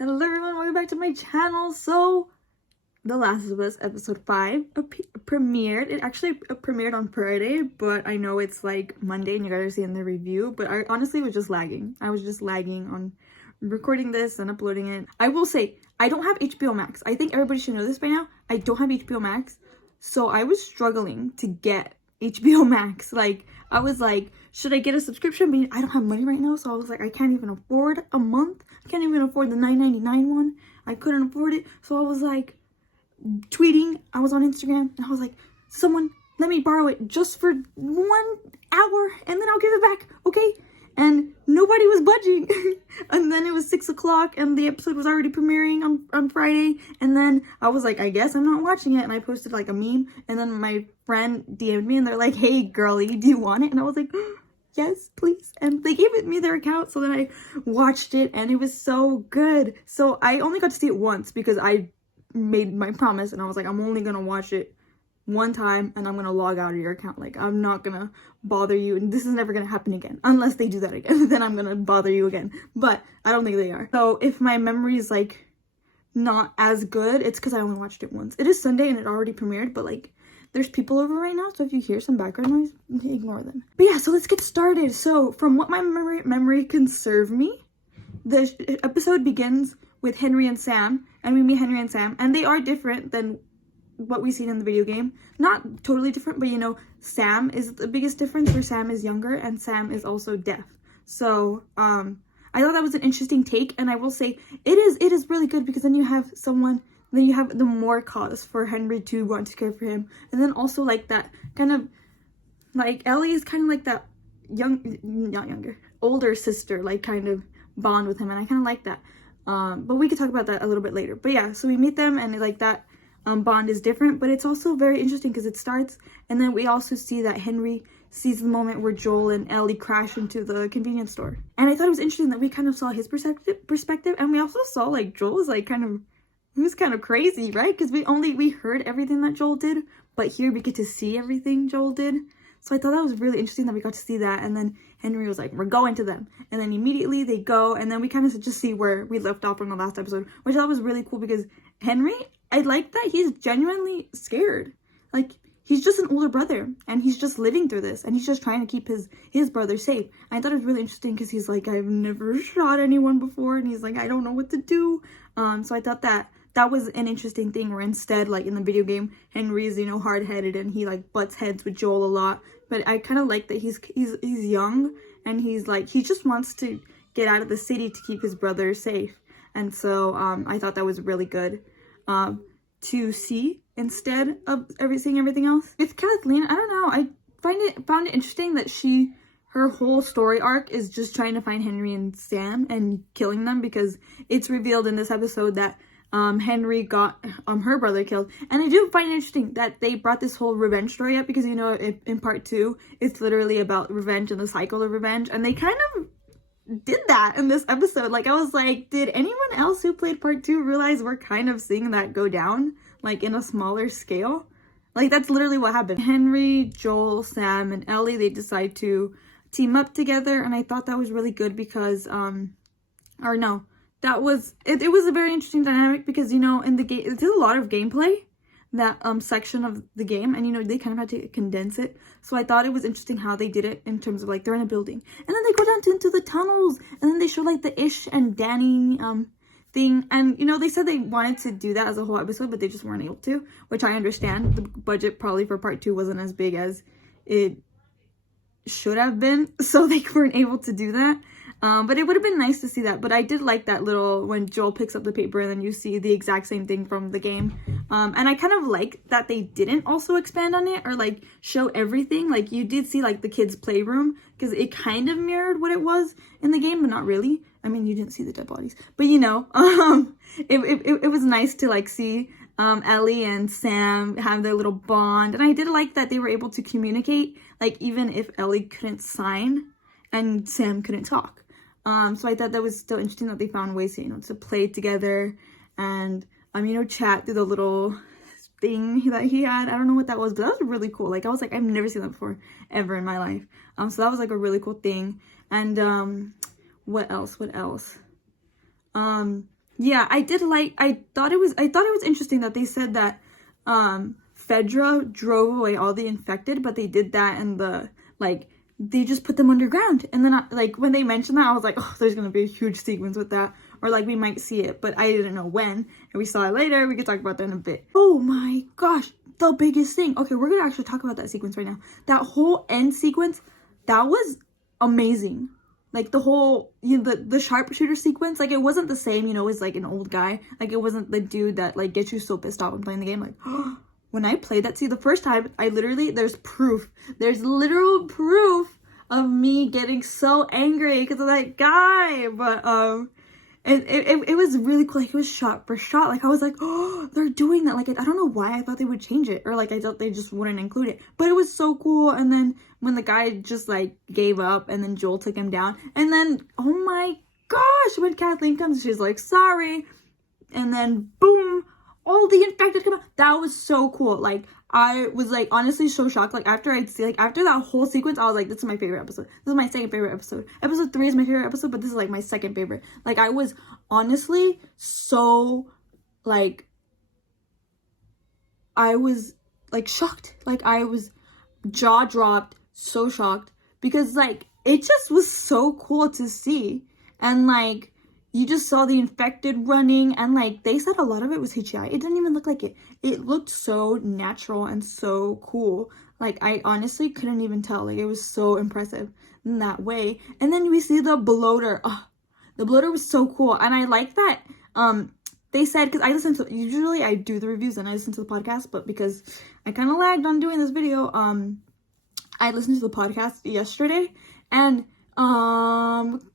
Hello everyone, welcome back to my channel. So, The Last of Us episode 5 premiered. It actually premiered on Friday, but I know it's like Monday and you guys are seeing the review, but I honestly was just lagging. I was just lagging on recording this and uploading it. I will say, I don't have HBO Max. I think everybody should know this by now. I don't have HBO Max, so I was struggling to get HBO Max. Like, I was like, should I get a subscription? But I don't have money right now, so I was like, I can't even afford a month. I can't even afford the $9.99 one. I couldn't afford it, so I was like tweeting. I was on Instagram, and I was like, someone let me borrow it just for 1 hour, and then I'll give it back, okay? And nobody was budging. And then it was 6 o'clock, and the episode was already premiering on Friday. And then I was like, I guess I'm not watching it. And I posted like a meme, and then my friend DM'd me, and they're like, hey, girly, do you want it? And I was like, yes, please. And they gave me their account, so then I watched it, and it was so good. So I only got to see it once because I made my promise, and I was like, I'm only gonna watch it one time, and I'm gonna log out of your account. Like, I'm not gonna bother you, and this is never gonna happen again unless they do that again. Then I'm gonna bother you again, but I don't think they are. So if my memory is like not as good, it's because I only watched it once. It is Sunday and it already premiered, but like there's people over right now, so if you hear some background noise, ignore them. But yeah, so let's get started. So from what my memory can serve me, the episode begins with Henry and Sam, and we meet Henry and Sam, and they are different than what we've seen in the video game. Not totally different, but you know, Sam is the biggest difference, where Sam is younger and Sam is also deaf. So I thought that was an interesting take, and I will say it is really good, because then you have the more cause for Henry to want to care for him. And then also like that kind of like Ellie is kind of like that older sister, like kind of bond with him, and I kind of like that. But we could talk about that a little bit later. But yeah, so we meet them, and like that bond is different, but it's also very interesting because it starts, and then we also see that Henry sees the moment where Joel and Ellie crash into the convenience store. And I thought it was interesting that we kind of saw his perspective, and we also saw like Joel was like he was kind of crazy, right? Because we heard everything that Joel did, but here we get to see everything Joel did. So I thought that was really interesting that we got to see that. And then Henry was like, we're going to them. And then immediately they go, and then we kind of just see where we left off from the last episode, which I thought was really cool, because Henry, I like that he's genuinely scared. Like, he's just an older brother, and he's just living through this, and he's just trying to keep his brother safe. And I thought it was really interesting because he's like, I've never shot anyone before, and he's like, I don't know what to do. So I thought that was an interesting thing, where instead, like in the video game, Henry's, you know, hard-headed, and he like butts heads with Joel a lot. But I kind of like that he's young, and he's like, he just wants to get out of the city to keep his brother safe. And so I thought that was really good to see, instead of seeing everything else. With Kathleen, I don't know, I found it interesting that her whole story arc is just trying to find Henry and Sam and killing them, because it's revealed in this episode that Henry got her brother killed. And I do find it interesting that they brought this whole revenge story up, because you know, in part 2 it's literally about revenge and the cycle of revenge, and they kind of did that in this episode. Like, I was like, did anyone else who played part 2 realize we're kind of seeing that go down, like in a smaller scale? Like, that's literally what happened. Henry, Joel, Sam, and Ellie, they decide to team up together, and I thought that was really good because that was it was a very interesting dynamic, because you know, in the game there's a lot of gameplay, that section of the game, and you know, they kind of had to condense it. So I thought it was interesting how they did it, in terms of like, they're in a building, and then they go down into the tunnels, and then they show like the Ish and Danny thing, and you know, they said they wanted to do that as a whole episode, but they just weren't able to, which I understand. The budget probably for part 2 wasn't as big as it should have been, so they weren't able to do that. But it would have been nice to see that. But I did like that little, when Joel picks up the paper and then you see the exact same thing from the game. And I kind of like that they didn't also expand on it, or like show everything. Like, you did see like the kids' playroom, because it kind of mirrored what it was in the game, but not really. I mean, you didn't see the dead bodies, but you know, it was nice to like see Ellie and Sam have their little bond. And I did like that they were able to communicate, like even if Ellie couldn't sign and Sam couldn't talk. So I thought that was still interesting that they found ways to, you know, to play together and, you know, chat through the little thing that he had. I don't know what that was, but that was really cool. Like, I was like, I've never seen that before ever in my life. So that was like a really cool thing. And what else? Yeah, I thought it was interesting that they said that Fedra drove away all the infected, but they did that in the, like, they just put them underground. And then like when they mentioned that, I was like, oh, there's gonna be a huge sequence with that, or like we might see it, but I didn't know when, and we saw it later. We could talk about that in a bit. Oh my gosh, the biggest thing. Okay, we're gonna actually talk about that sequence right now. That whole end sequence, that was amazing. Like the whole, you know, the sharpshooter sequence, like it wasn't the same, you know, as like an old guy. Like it wasn't the dude that like gets you so pissed off when playing the game. Like when I played that, see, the first time, I literally, there's literal proof of me getting so angry because of that guy. But it was really cool. Like it was shot for shot. Like I was like, oh, they're doing that. Like I don't know why I thought they would change it, or like I thought they just wouldn't include it. But it was so cool. And then when the guy just like gave up, and then Joel took him down, and then oh my gosh, when Kathleen comes, she's like sorry, and then boom, all the infected come out. That was so cool. Like I was like honestly so shocked. Like after that whole sequence, I was like, this is my favorite episode. This is my second favorite episode. Episode 3 is my favorite episode, but this is like my second favorite. Like I was honestly so like, I was like shocked. Like I was jaw dropped, so shocked, because like it just was so cool to see. And like you just saw the infected running, and like they said a lot of it was CGI. It didn't even look like it. It looked so natural and so cool. Like I honestly couldn't even tell. Like it was so impressive in that way. And then we see the bloater. Oh, the bloater was so cool. And I like that they said, because I listen to, usually I do the reviews and I listen to the podcast, but because I kind of lagged on doing this video, I listened to the podcast yesterday, and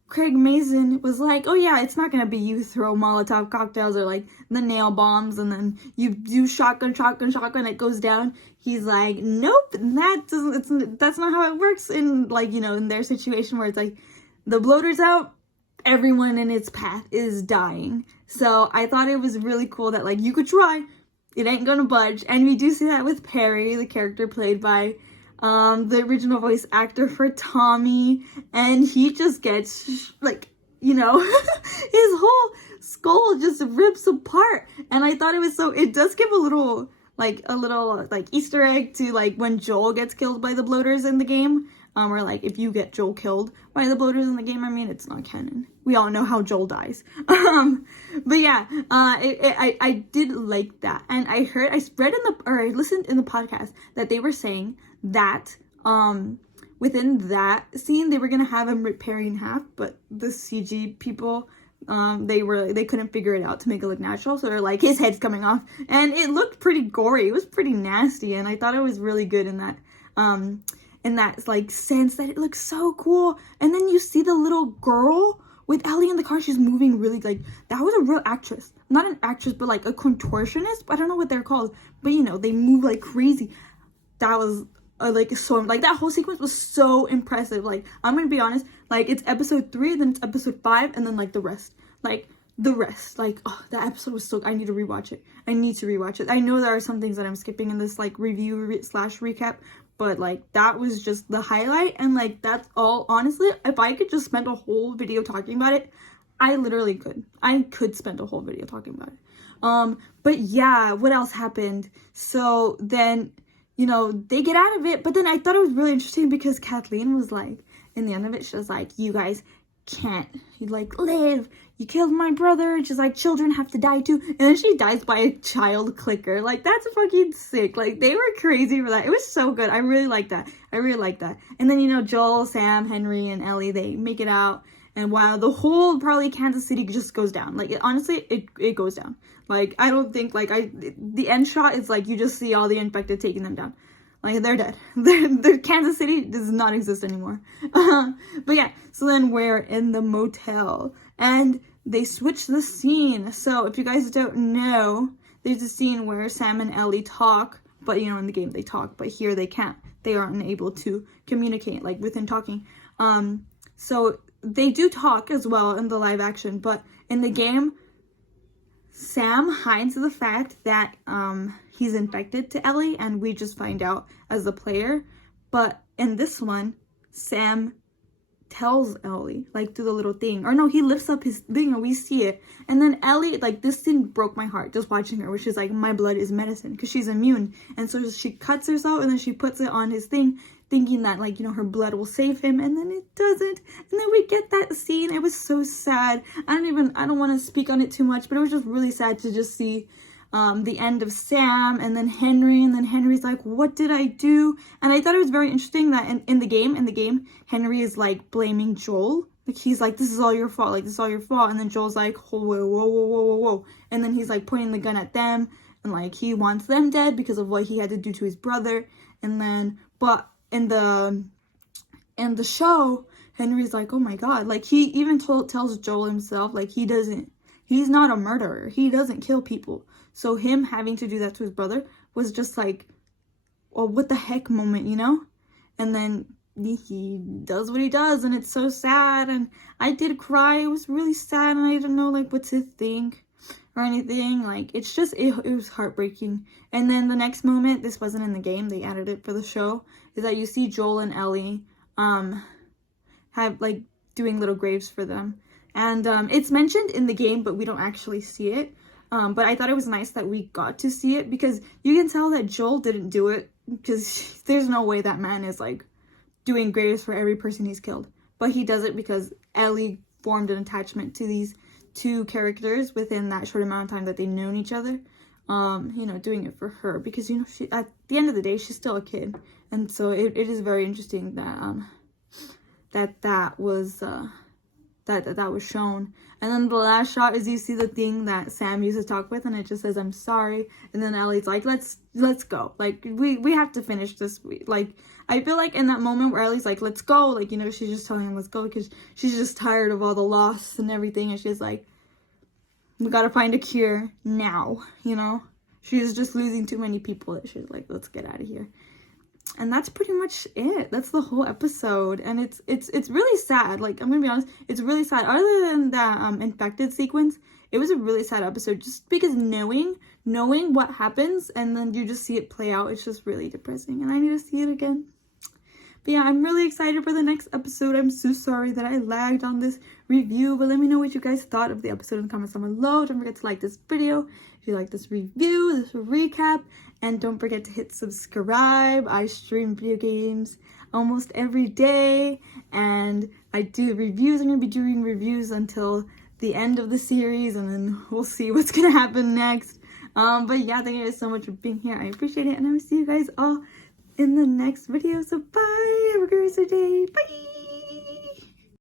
Craig Mazin was like, oh yeah, it's not gonna be you throw Molotov cocktails or like the nail bombs and then you do shotgun, it goes down. He's like, nope, that's not how it works in, like, you know, in their situation where it's like the bloater's out, everyone in its path is dying. So I thought it was really cool that like you could try, it ain't gonna budge. And we do see that with Perry, the character played by the original voice actor for Tommy, and he just gets like, you know, his whole skull just rips apart. And I thought it was so, it does give a little like Easter egg to like when Joel gets killed by the bloaters in the game, or like if you get Joel killed by the bloaters in the game. I mean, it's not canon, we all know how Joel dies. But yeah, I did like that. And I listened in the podcast that they were saying that within that scene they were gonna have him rip Perry in half, but the CG people, they couldn't figure it out to make it look natural, so they're like, his head's coming off, and it looked pretty gory. It was pretty nasty, and I thought it was really good in that like sense that it looks so cool. And then you see the little girl with Ellie in the car. She's moving really, like, that was a real actress, not an actress, but like a contortionist. I don't know what they're called, but you know, they move like crazy. That was like so, like that whole sequence was so impressive. Like I'm gonna be honest, like it's episode 3, then it's episode 5, and then like the rest, like oh, that episode was so, I need to rewatch it. I know there are some things that I'm skipping in this like review slash recap, but like that was just the highlight. And like that's all. Honestly, if I could just spend a whole video talking about it, I literally could spend a whole video talking about it. But yeah, what else happened? So then, you know, they get out of it, but then I thought it was really interesting because Kathleen was like, in the end of it, she was like, you guys can't, you like live, you killed my brother. She's like, children have to die too. And then she dies by a child clicker. Like, that's fucking sick. Like, they were crazy for that. It was so good. I really like that. And then, you know, Joel, Sam, Henry, and Ellie, they make it out. And wow, the whole probably Kansas City just goes down. Like, honestly, it goes down. Like, I don't think, like, the end shot is like, you just see all the infected taking them down. Like, they're dead. Their Kansas City does not exist anymore. But yeah, so then we're in the motel, and they switch the scene. So if you guys don't know, there's a scene where Sam and Ellie talk, but, you know, in the game they talk, but here they can't. They aren't able to communicate, like, within talking. So they do talk as well in the live action, but in the game, Sam hides the fact that he's infected to Ellie, and we just find out as the player. But in this one, Sam tells Ellie, like, through the little thing. Or no, he lifts up his thing and we see it. And then Ellie, like, this thing broke my heart just watching her, where she's like, my blood is medicine, because she's immune. And so she cuts herself and then she puts it on his thing, thinking that, like, you know, her blood will save him, and then it doesn't. And then we get that scene. It was so sad. I don't want to speak on it too much, but it was just really sad to just see the end of Sam, and then Henry's like, what did I do? And I thought it was very interesting that in the game, Henry is like blaming Joel. Like, he's like, this is all your fault, like, this is all your fault. And then Joel's like, whoa, whoa, whoa, whoa, whoa, whoa. And then he's like pointing the gun at them, and like, he wants them dead because of what he had to do to his brother. And then, but in the show, Henry's like, oh my god, like, he even tells Joel himself, like, he's not a murderer, he doesn't kill people. So him having to do that to his brother was just like, well, what the heck moment, you know? And then he does what he does, and it's so sad, and I did cry. It was really sad, and I didn't know, like, what to think or anything. Like, it's just, it was heartbreaking. And then the next moment, this wasn't in the game, they added it for the show, is that you see Joel and Ellie have, like, doing little graves for them. And it's mentioned in the game, but we don't actually see it. But I thought it was nice that we got to see it, because you can tell that Joel didn't do it, because there's no way that man is, like, doing graves for every person he's killed. But he does it because Ellie formed an attachment to these two characters within that short amount of time that they've known each other. You know, doing it for her, because, you know, she, at the end of the day, she's still a kid. And so it is very interesting that that was shown. And then the last shot is you see the thing that Sam used to talk with, and it just says, I'm sorry. And then Ellie's like, let's go. Like, we have to finish this. Like, I feel like in that moment where Ellie's like, let's go, like, you know, she's just telling him let's go, because she's just tired of all the loss and everything. And she's like, we gotta find a cure now, you know? She's just losing too many people that she's like, let's get out of here. And that's pretty much it. That's the whole episode. And it's really sad. Like, I'm gonna be honest, it's really sad. Other than that infected sequence, it was a really sad episode, just because knowing what happens and then you just see it play out, it's just really depressing, and I need to see it again. But yeah, I'm really excited for the next episode. I'm so sorry that I lagged on this review, but let me know what you guys thought of the episode in the comments down below. Don't forget to like this video if you like this review, this recap, and don't forget to hit subscribe. I stream video games almost every day, and I do reviews. I'm going to be doing reviews until the end of the series, and then we'll see what's going to happen next. But yeah, thank you guys so much for being here. I appreciate it, and I will see you guys all in the next video. So bye. Have a great rest of the day. Bye.